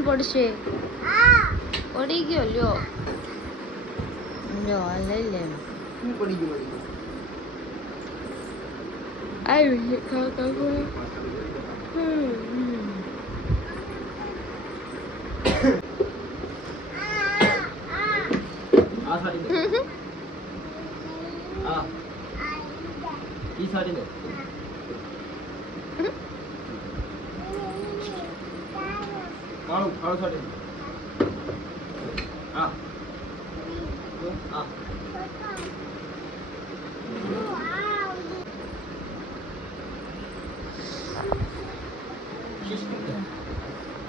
કોણ પડશે? પડી ગયો લ્યો લ્યો આ લઈ લે. હું પડી ગયો આવી છે કાકા બોલો. આ સાડી દે આ ઈ સાડી દે કાળું સાડી આ આ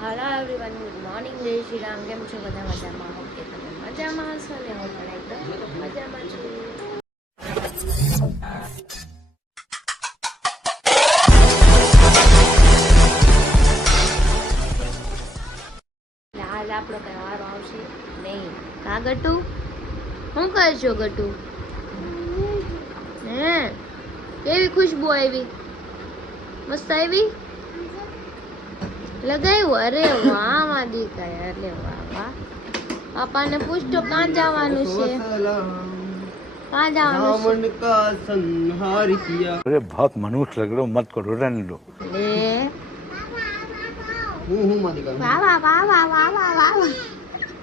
હેલો એવરીવન, ગુડ મોર્નિંગ, જય શ્રી રામ. કેમ છો બધા? મજામાં? ઓકે, તમે મજામાં હશો ને? હું પણ એકદમ મજામાં છું. આજ આપણો કઈ વારો આવશે નહીં. કા ગટુ? શું કરશો ગટુ? હે કેવી ખુશ્બુ આવી? મસ્ત આવી? લગાવ્યું? અરે વાહ માં દીકરા, અરે વાહ વાહ. પાપાને પૂછતો ક્યાં જવાનું છે? ક્યાં જવાનું છે? अरे बहुत मनुष्य लग रहे हो, मत करो, रहने दो. લે હું મારી કર વાહ વાહ વાહ વાહ વાહ વાહ વાહ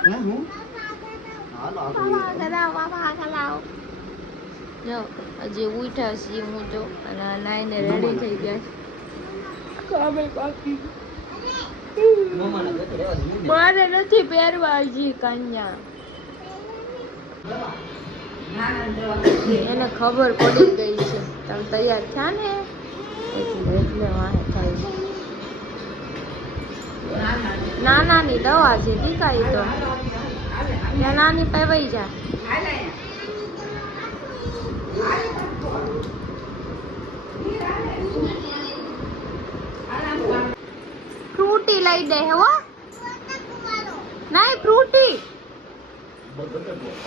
હે હું હાલો જો હજી ઉઠ્યા છીએ હું તો, અને નાઈને રેડી થઈ ગયા. કામે બાકી મમ્માના ઘરે રહેવા દે મારે નથી પહેરવા હજી કન્યા. એને ખબર પડી ગઈ છે તમે તૈયાર થયા ને એટલે વાહે થાય છે. નાનાની દવા છે દીકાઈ તો ત્યાં નાની પવાઈ જા. ફ્રૂટી લઈ દે હો. નહીં ફ્રૂટી.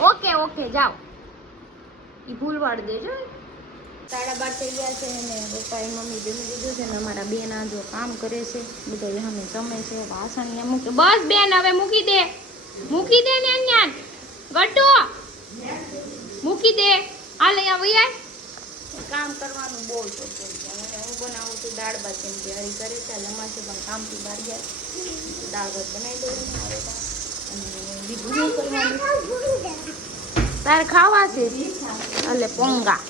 ઓકે ઓકે જાઓ. ઈ ભૂલવાડ દેજો. 12:30 થઈ ગયા છે ને પપ્પાએ મમ્મી જમી દીધું છે ને અમારા બેન આ જો કામ કરે છે બધો સામે સમય છે. વાસણ અહીંયા મૂકે. બસ બેન હવે મૂકી દે ને અહીંયા ગટુ મૂકી દે. હાલ અહીંયા વૈયા કામ કરવાનું બહુ શોખ છે. અને હું બનાવું છું દાળ ભાત, કેમ કે હરી કરે છે લમાશે પણ કામથી બહાર ગયા. દાળ ભાત બનાવી દઉં અને બીજું શું કરવાનું? તારે ખાવા છે? એટલે પોંગા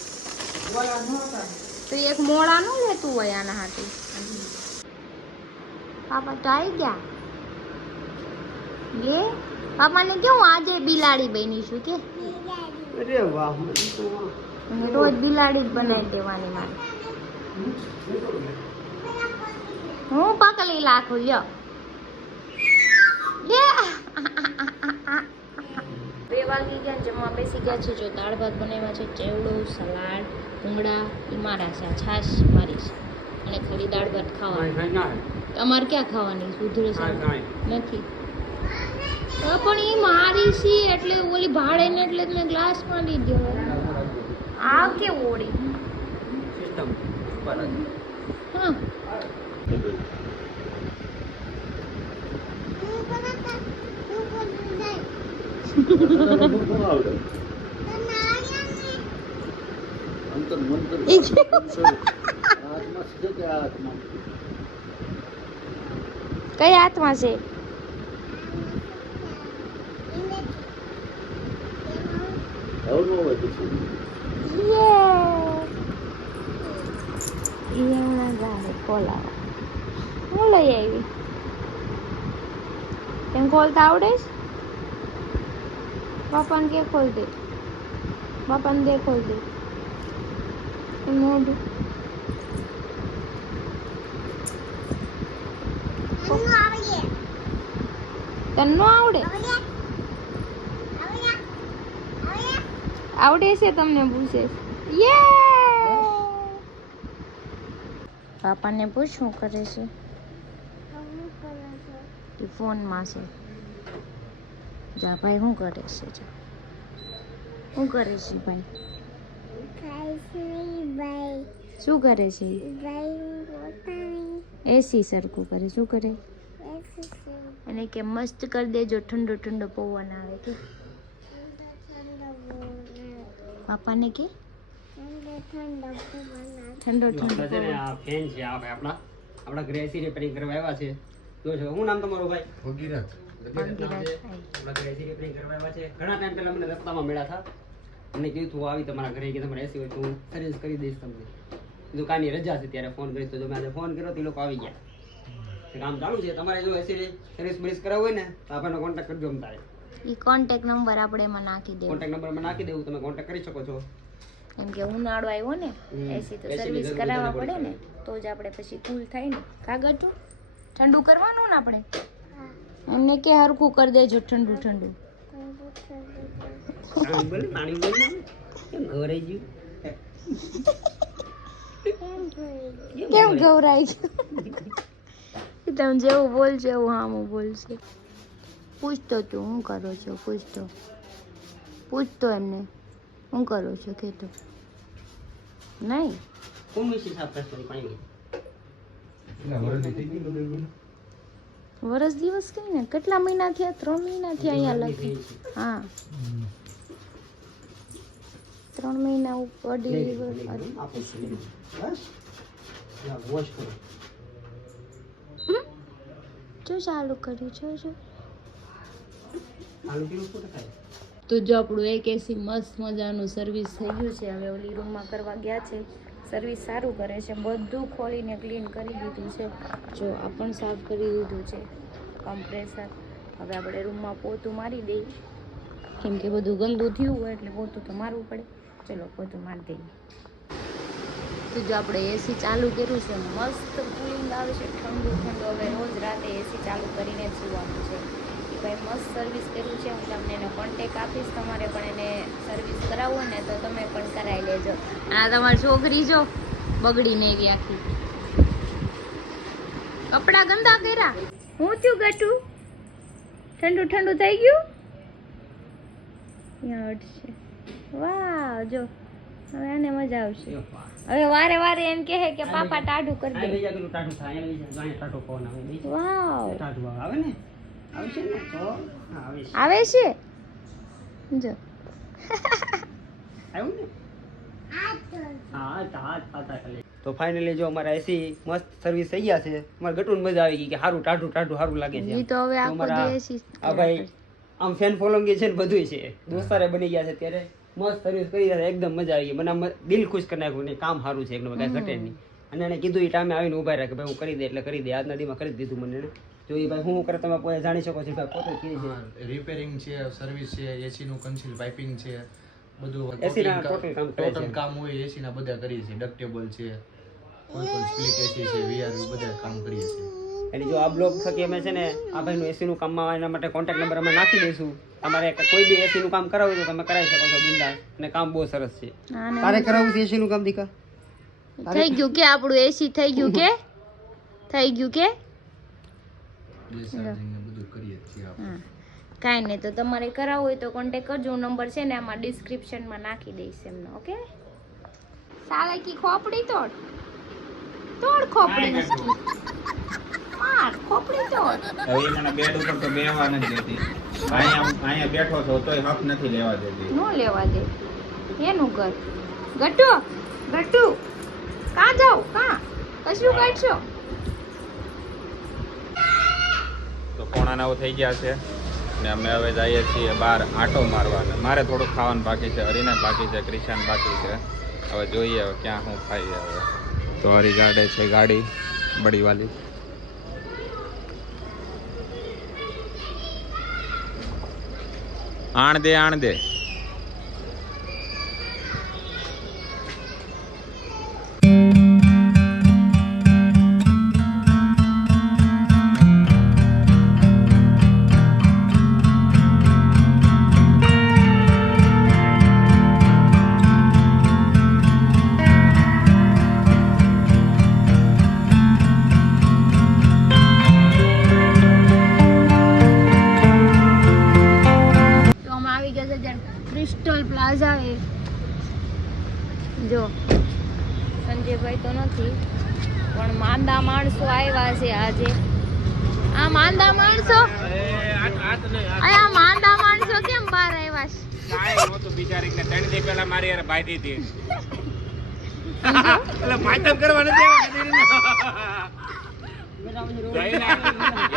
તો એક મોડા નું લેતું હોય આના હાટું. પાપા તો આવી ગયા. લે પાપાને કેવું આજે બિલાડી બની છું કે? અરે વાહ રોજ બિલાડી જ બનાવી દેવાની મારે. હું પકડી લાખું લ્યો. લે 2 વાગી ગયા, જમવા બેસી ગયા છે. જો દાળ ભાત બનાવ્યા છે, ચેવડો, સલાડ, ભૂંગળા એ મારા છે, છાશ મારી છે, અને ખાલી દાળ ભાત ખાવાની. તમારે ક્યાં ખાવાની? સુધરે છે નથી પણ એ મારી છે એટલે ઓલી ભાડે ને એટલે મેં ગ્લાસમાં લીધો. આ કેવું ઓળી સિસ્ટમ હા. કઈ હાથમાં છે? હું લઈ આવી? તેમ ખોલતા આવડે છે? બાપાને કે ખોલ દે. બાપાને દે ખોલ દે. મોઢું તને નો આવડે? આવડે છે તમને પૂછે. પાપાને પૂછ શું કરે છે? ફોનમાં છે. જા ભાઈ શું કરે છે? જા શું કરે છે ભાઈ? શું કરે છે? એસી સરખું કરે. શું કરે? અને કે મસ્ત કરી દેજો, ઠંડો ઠંડો પવન આવે કે પાપાને કે ઠંડો ઠંડો છે ને આ ફેન છે આ ભાઈ આપણા ઘરે એસી રિપેરિંગ કરવા આવ્યા છે. જો છો હું નામ તમારું ભાઈ? ભગીરથ. આપણા ઘરે એસી રિપેરિંગ કરવા આવ્યા છે. ઘણા ટાઈમ પહેલા મને રસ્તામાં મળ્યા હતા. મને કીધું તું આવી તમારા ઘરે કે તમારે એસી હોય તો હું સર્વિસ કરી દઈશ તમને. કીધું કાની રજા છે ત્યારે ફોન કરી, તો જો મેં આજે ફોન કર્યો તો એ લોકો આવી ગયા. કામ ચાલુ છે. તમારે જો એસી સર્વિસ બરિસ કરાવવું હોય ને તો આપણને કોન્ટેક્ટ કરજો. અમતારે ઈ કોન્ટેક્ટ નંબર આપણે એમાં નાખી દેવું. કોન્ટેક્ટ નંબરમાં નાખી દેવું, તમે કોન્ટેક્ટ કરી શકો છો. એમ કે ઉનાળો આવ્યો ને, એસી તો સર્વિસ કરાવવા પડે ને, તો જ આપણે પછી કુલ થાય ને. કાગળ તો ઠંડુ કરવાનું ને આપણે એમને કે હરખું કરી દેજો ઠંડુ ઠંડુ. પાણી બોલ કેમ ઘવરાઈ ગયું? કેમ ગભરાઈ ગયું? તમે જેવું બોલશો એવું હામું બોલશે. પૂછતો તું હું કરો છો? પૂછતો એમને હું કરો છો કે તો નહીં. કોણ મિશી સાફ કરશે પાણી? વરસ દિવસ કઈ ને કેટલા મહિના થયા? 3 મહિના થયા અહીંયા લખી. હા 3 મહિના ઉપર વોશ કરો. જો ચાલુ કર્યું છે જો. આલુ કિલો ફૂટ થાય. તો જો આપણું એક એસી મસ્ત મજાનું સર્વિસ થઈ ગયું છે. હવે ઓલી રૂમમાં કરવા ગયા છે. સર્વિસ સારું કરે છે, બધું ખોલીને ક્લીન કરી દીધું છે. જો આ પણ સાફ કરી દીધું છે કમ્પ્રેસર. હવે આપણે રૂમમાં પોતું મારી દઈએ, કેમ કે બધું ગંદુ થયું હોય એટલે પોતું તો મારવું પડે. ચલો પોતું મારી દઈએ. તો જો આપણે એસી ચાલુ કર્યું છે, મસ્ત કુલિંગ આવે છે, ઠંડુ ઠંડુ. હવે રોજ રાતે એસી ચાલુ કરીને જ સુવાનું છે. ભાઈ મસ્ત સર્વિસ કર્યું છે. હું તમને એનો કોન્ટેક આપીશ. તમારે પણ એને સર્વિસ કરાવવો ને તો તમે પણ કરાવી લેજો. આ તમારી છોકરી જો બગડીને એવી આખી, કપડા ગંદા કર્યા. હું થયું ગટુ? ઠંડુ ઠંડુ થઈ ગયું? વાહ જો હવે આને મજા આવશે. હવે વારે વારે એમ કહે કે પાપા ટાઢું કરી દે. ટાઢું થાય ટાઢું પવન આવે. વાવ ટાઢું આવે ને? આવે છે ને? તો આવે છે જો આવ્યું ને? તો ફાઇનલી જો અમારા એસી મસ્ત સર્વિસ થઈ ગયા છે. અમારા ગટુને મજા આવી ગઈ કે સારું ટાઢું ટાઢું સારું લાગે છે. ઈ તો હવે આખો દિવસ આ ભાઈ આમ ફેન ફોલોઈંગ છે ને બધું છે. દોસ્તારે બની ગયા છે ત્યારે મસ્ત સર્વિસ કરી રહ્યા છે. એકદમ મજા આવી ગઈ. મને દિલ ખુશ કરી નાખ્યું ને કામ સારું છે એકદમ, કાંઈ ઘટે નહીં. અને એને કીધું એ ટાઈમે આવીને ઉભા રહે કે ભાઈ હું કરી દે એટલે કરી દે. આજના દીમાં કરી દીધું મને. જો એ ભાઈ હું કરે તમે પોતે જાણી શકો છો. પોતે કીધી છે રિપેરિંગ છે, સર્વિસ છે, એસી નું કન્સીલ પાઇપિંગ છે, બધું એસી ના ટોટલ કામ હોય એસી ના બધા કરીએ છીએ. ડક્ટેબલ છે, કોઈ પણ સ્પ્લિટ એસી છે, વીઆર બધા કામ કરીએ છીએ. એટલે જો આ બ્લોગ થકી અમે છે ને આ ભાઈનું એસીનું કામમાં એના માટે કોન્ટેક્ટ નંબર અમે નાખી દઈશું. તમારે કોઈ બી એસીનું કામ કરાવવું તો તમે કરાવી શકો છો બિંદાસ. અને કામ બહુ સરસ છે. તારે કરાવવું છે એસીનું કામ? દીકા થઈ ગયું કે આપણું એસી થઈ ગયું કે ડિસ્ચાર્જિંગ ને બધું કરીએ છીએ આપણે. હા કાંઈ નહીં. તો તમારે કરાવવું હોય તો કોન્ટેક કરજો. નંબર છે ને આમાં ડિસ્ક્રિપ્શનમાં નાખી દઈશ એમનો. ઓકે સાલે કી ખોપડી તોડ ખોપડી માર ખોપડી તોડ. હવે મને બેડ ઉપર તો બેહવા નથી દેતી. અહીંયા બેઠો છો તોય હક નથી લેવા દેતી. નો લેવા દે એનું ઘર. ગટુ કાં જાવ? કાં કશું કાઢશો? તો 8:45 થઈ ગયા છે ને અમે હવે જઈએ છીએ બહાર આંટો મારવા. મારે થોડુંક ખાવાનું બાકી છે, હરીને બાકી છે, ક્રિશાન બાકી છે. હવે જોઈએ હવે ક્યાં શું ખાઈએ. હવે તો હરી ગાડે છે ગાડી બડી વાલી. આણ દે ક્રિસ્ટલ પ્લાઝા એ જો સંજયભાઈ તો નથી પણ માંદા માણસો આવ્યા છે આજે. આ માંદા માણસો આ માંદા માણસો કેમ બહાર આવ્યા છે? કાંઈ નહોતું બિચારી ને 3 દી પહેલા મારી યાર બાંધી હતી. એટલે માતમ કરવા નથી આવ્યા.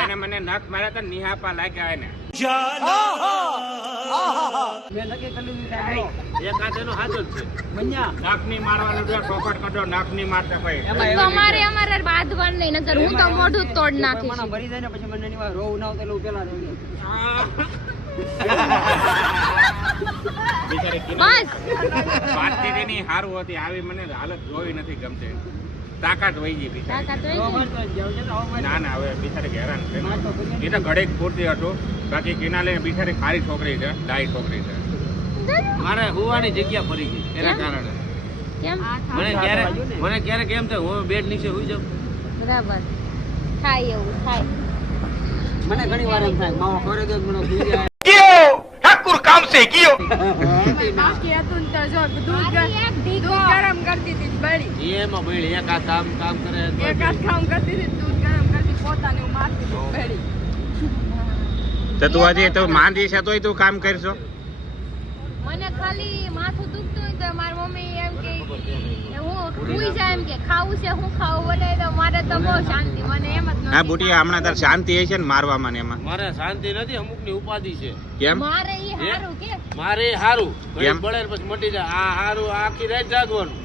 એને મને નખ માર્યા હતા નિહાપા લાગ્યા એને. મેં નક્કી કરી લીધું સાહેબ, એક હાથ એનો હાથ જ છે. નખ નહીં મારવાનું જો ચોપટ કાઢો નખ નહીં મારતા ભાઈ. તો અમારે બાંધવાનું નહીં, નકર હું તો મોઢું જ તોડ મને નાખીશ. ભરી જાય ને પછી મને એની વાર રોવું ના આવતું એટલે હું પેલા રોઈ લઉં. બિચારી બસ વાતચીત એની હારું હતી, આવી મને હાલત જોઈ નથી ગમતી. તાકાત વહી ગઈ બિચારી. તાકાત હોય ને. ના ના હવે બિચારી હેરાન છે. એ તો ઘડીક પૂરતી હતું, બાકી કિનાલે બિચારી ખારી છોકરી છે, ડાઈ છોકરી છે. મારે હોવાની જગ્યા પડી ગઈ એના કારણે. કેમ? મને ક્યારેક એમ થાય હું બેડ નીચે હોઈ જાઉં. બરાબર થાય એવું થાય. મને ઘણી વાર એમ થાય માવો ખોરે દો મને ભૂલી જાય. બાકી હતું ને તો જો દૂધ ગરમ કરતી હતી બળી, એમાં બળી એક હાથ કામ કરે એક હાથ કામ કરતી હતી, દૂધ ગરમ કરતી પોતાને હું મારતી હતી બળી. તો તું હજી તું માંદી છે તોય તું કામ કરશો? મને ખાલી માથું દુખતું હોય તો મારી મમ્મી એમ કે હું ભૂઈ જાય એમ કે ખાવું છે હું ખાવું બોલે તો મારે તો બહુ શાંતિ, મને એમ જ હા નથી. બુટિયા હમણાં તાર શાંતિ હશે ને મારવામાં ને એમાં? મારે શાંતિ નથી, અમુક ની ઉપાધિ છે. કેમ? મારે ઈ હારું કે મારે હારું કેમ? બળે ને પછી મટી જાય. આ હારું આખી રાત જાગવાનું.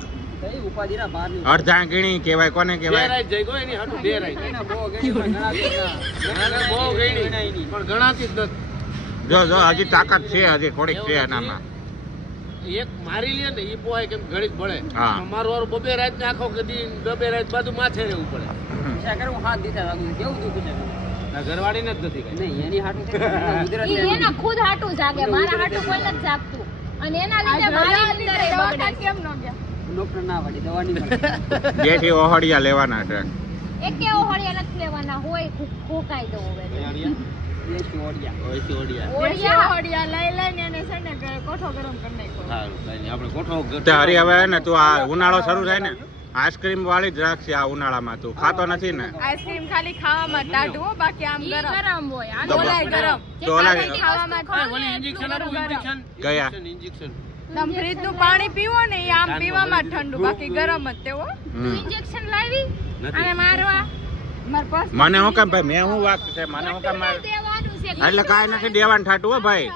કઈ ઉપાધિના બહારની અડધા ગીણી કહેવાય, કોને બે કહેવાય? રાત જઈ ગયો એની હાટું 2 રાત. એને બહુ ગણી પણ ગણાતી ના. નાના બહુ ગઈ પણ ગણાતી જ નથી. જો હજી તાકાત છે, હજી થોડીક છે એનામાં. એક મારી લે ને એ પોહાય કેમ ઘડીક બળે. હા. મારું વારું 2 રાત ને આખો કદી 2 રાત બાજુ માથે રહેવું પડે. પૈસા કરે હું હાથ દીધા લાગુ છું. કેવું દુઃખ છે આ ઘરવાળીને જ નથી કઈ. નહીં એની હાટું છે ગુજરાત ઈ એના ખુદ હાટું જાગે, મારા હાટું કોઈ નથી જાગતું, અને એના લીધે મારી અંદર એ બગડે દવાખાને છે. કેમ ન ગયા? ડોક્ટર ના પાડી દવા નહીં મળે. જેથી ઓહડિયા લેવાના છે. એક કે ઓહળિયા નથી લેવાના હોય, ખોકાઈ દો હવે. દેશી ઓડિયા. ઓયથી ઓડિયા. ઓળિયા ઓડિયા લઈ લઈને એને છે ને કોઠો ગરમ કરી નાખ્યો. સારું કઈ નહીં આપણે કોઠો તે હરી હવે ને તું આ ઉનાળો શરૂ થાય ને આઈસ્ક્રીમ વાળી જ રાખશે આ ઉનાળામાં. તું ખાતો નથી ને? આઈસ્ક્રીમ ખાલી ખાવામાં ટાઢું હો, બાકી આમ ઈ ગરમ. ગરમ હોય, આનો તો ઓલાય ગરમ. તો ઓલા ખાવામાં ઓલી ઇન્જેક્શન આપું ઇન્જેક્શન. કયા? ઇન્જેક્શન. તમે ફ્રીજનું પાણી પીવો ને એ આમ પીવામાં ઠંડુ, બાકી ગરમ જ તેવો. હમ. ઇન્જેક્શન લાવી નથી. અને મારવા માર પર્સ મને હું કામ ભાઈ, મેં હું વાત છે, મને હું કામ માર- દેવાનું છે. એટલે કાંઈ નથી દેવાનું ઠાટું હો ભાઈ.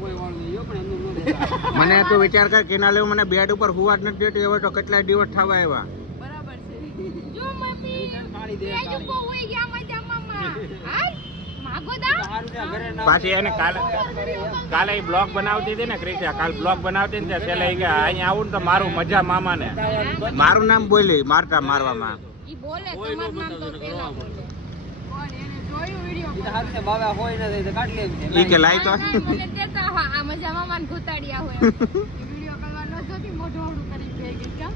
કોઈ વાળું નહીં હો, પણ એમનું ન દેતા. મને તું વિચાર કર કિના લેવું મને બેડ ઉપર હુવા જ નથી દેતી, હવે તો કેટલાય દિવસ થવા આવ્યા. બરાબર છે. જો મમ્મી કાઢી દે, પેજ ઉપર હોઈ ગયા મજા મામા. હાલ માગો દા. સારું ત્યાં ઘરે ના પાછી એને કાલે ઈ બ્લોગ બનાવતી હતી ને ક્રિશા, કાલ બ્લોગ બનાવતી ને ત્યાં છેલ્લે ઈ કે અહીંયા આવું ને તો મારું મજા મામાને. મારું નામ બોલી મારતા મારવામાં. ઈ બોલે તમારું નામ તો પેલા બોલે. કોણ એને જોયું વિડિયો? ઈ તો હાથ છે બાવા હોય ન થાય તો કાઢી લેવી છે. ઈ કે લાઈ તો મને દેતા હા આ મજા મામાને ઘૂંટાડ્યા હોય. વિડિયો કરવા ન જોતી મોઢું ઓળું કરી બે ગઈ કેમ?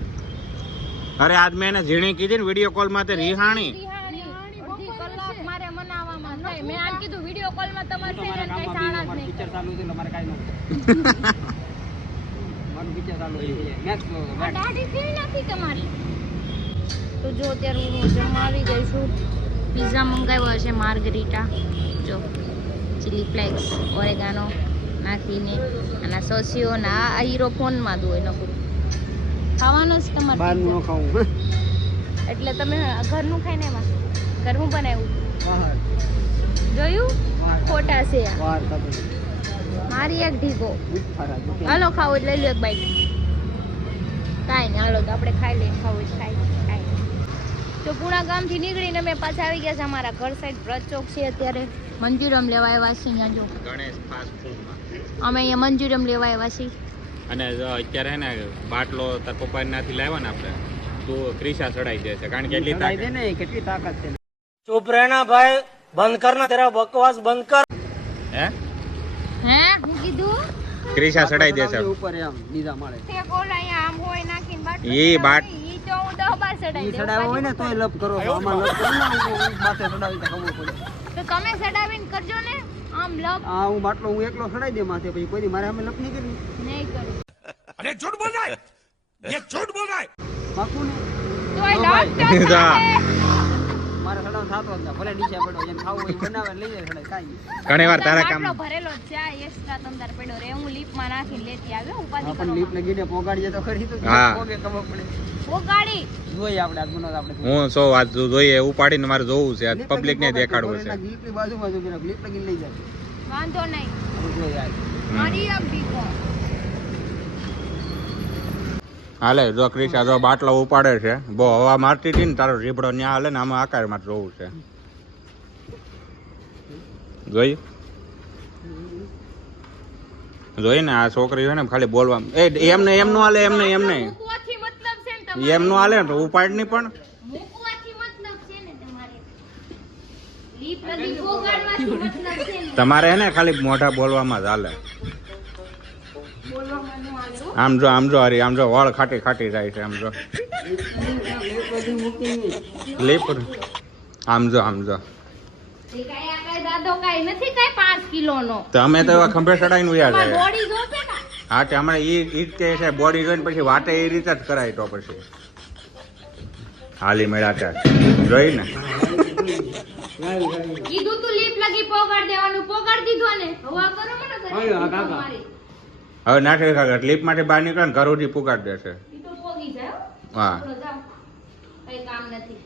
અરે આજ મેં એને ઝીણી કીધી ને વિડીયો કોલ માં તે રીહાણી. અડધી કલાક મારે મનાવવામાં થાય. મેં આમ કીધું વિડિયો કોલમાં તમારે છે ને કઈ સાણા જ નહીં. પિક્ચર ચાલુ છે એટલે મારે કાંઈ ન મારું પિક્ચર ચાલુ છે મેક્સ આ દાઢી કેવી નથી તમારી? તો જો અત્યારે હું જમવા આવી ગઈ છું. પિઝા મંગાવ્યો છે માર્ગરીટા, જો ચીલી ફ્લેક્સ ઓરેગાનો નાખીને અને સોસીઓ ને આ હીરો ફોનમાં દો એનો ખાવાનો જ તમારે બહારનું ન ખાવું એટલે તમે ઘરનું ખાઈને એમાં ઘરનું બનાવ્યું બહાર જોયું ખોટા છે આ. બહાર ખાતું મારી એક ઢીકો ફરા દુખે. હાલો ખાવો એટલે લઈ લો એક બાઈટ. કાંઈ નહીં હાલો તો આપણે ખાઈ લઈએ, ખાવું જ ખાઈ તો પૂણા ગામથી નીકળીને અમે પાછા આવી ગયા છે અમારા ઘર સાઈડ વ્રત ચોક છે. અત્યારે મંજુરમ લેવા આવ્યા છીએ. અહીંયા જો ગણેશ ફાસ્ટ ફૂડમાં. અમે અહીંયા મંજુરમ લેવા આવ્યા છીએ. અને જો અત્યારે હે ને બાટલો તાર પપ્પા નાથી લાવ્યા ને આપણે તો ક્રિશા ચડાઈ દે છે, કારણ કે એટલી ચડાઈ દે તાકાત. ને કેટલી તાકાત છે. चुप रहना भाई, बंद करना तेरा बकवास बंद कर। હે હે હું કીધું ક્રિશા ચડાઈ દે છે. ઉપર એમ બીજા માળે તે કોલ અહીંયા આમ હોય નાખીને બાટલો ઈ બાટ- ચડાવી, ઈ તો હું 10 બાર ચડાવી ઈ દઉં. ચડાવ્યો હોય ને તોય લપ કરો છો. આમાં લપ કરો ને માથે ચડાવી તો ખબર પડે. તો તમે ચડાવીને કરજો ને આમ લપ આ હું બાટલો હું એકલો ચડાવી દે માથે પછી કોઈ દી મારે અમે લપ નહીં કરી નહીં કરું પાકું ને તોય લપ તો જા. કરે. થતો જ ના ભલે નીચે પડ્યો જેને ખાવું હોય એ બનાવે લઈ જાય થોડા ખાઈ ઘણી વાર તારા કામ બાટલો ભરેલો જ છે આ એક્સ્ટ્રા તમતાર પડ્યો રે હું લીપમાં નાખીને લેતી આવ્યો ઉપાધિ આપણ કરો લીપ લગીને પોગાડીએ તો ખરી તો હા. પોગે ખબર પડે પોગાડી જોઈએ આપણે આજ બનાવ આપણે હું સો વાત જોઈએ ઉપાડીને મારે જોવું છે આજ પબ્લિક ને દેખાડવું છે લીપની બાજુમાં જો પેલા લીપ લગીને લઈ જાય વાંધો નહીં જોઈએ આજ મારી એક દીકો હાલે જો ક્રિશા જો બાટલો ઉપાડે છે બહુ હવા મારતી હતી ને તારો રીબડો ન્યા હાલે ને આમાં આકારમાં જ જોવું છે જોઈ ને આ છોકરી હોય ને ખાલી બોલવા એમને એમનું હાલે એમને એમને મૂકવાથી મતલબ છે ને તમારે એમનું હાલે ને તો ઉપાડ ની પણ મૂકવાથી મતલબ છે ને તમારે લીપ લગી પોગાડવાથી મતલબ છે ને તમારે હે ને ખાલી મોઢા બોલવામાં જ હાલે બોલવામાં ન આવે હો. આમ જો હરી આમ જો વળ ખાટી ખાટી જાય છે આમ જો લીપ આમ જો એ કાંઈ આ કાંઈ દાદો કાંઈ નથી કાંઈ 5 કિલોનો તો અમે તો એવા ખંભે ચડાઈને ઉયા તમારી જાય બોડી જોશે ને હા તે હમણાં ઈ તે છે બોડી જોઈને પછી વાટે એ રીતે જ કરાય તો પછી હાલી મેળાતા જોઈ ને કીધું તું લીપ લગી પોગાડ દેવાનું પોગાડ દીધો ને હવા કરો મને હા, કાકા. હવે નાખે કાકા ક્લિપ માટે બહાર નીકળે ને ઘર સુધી પુગાડ દેશે ઈ તો પોગી જાય હો. હા બોલો જાઓ. કઈ કામ નથી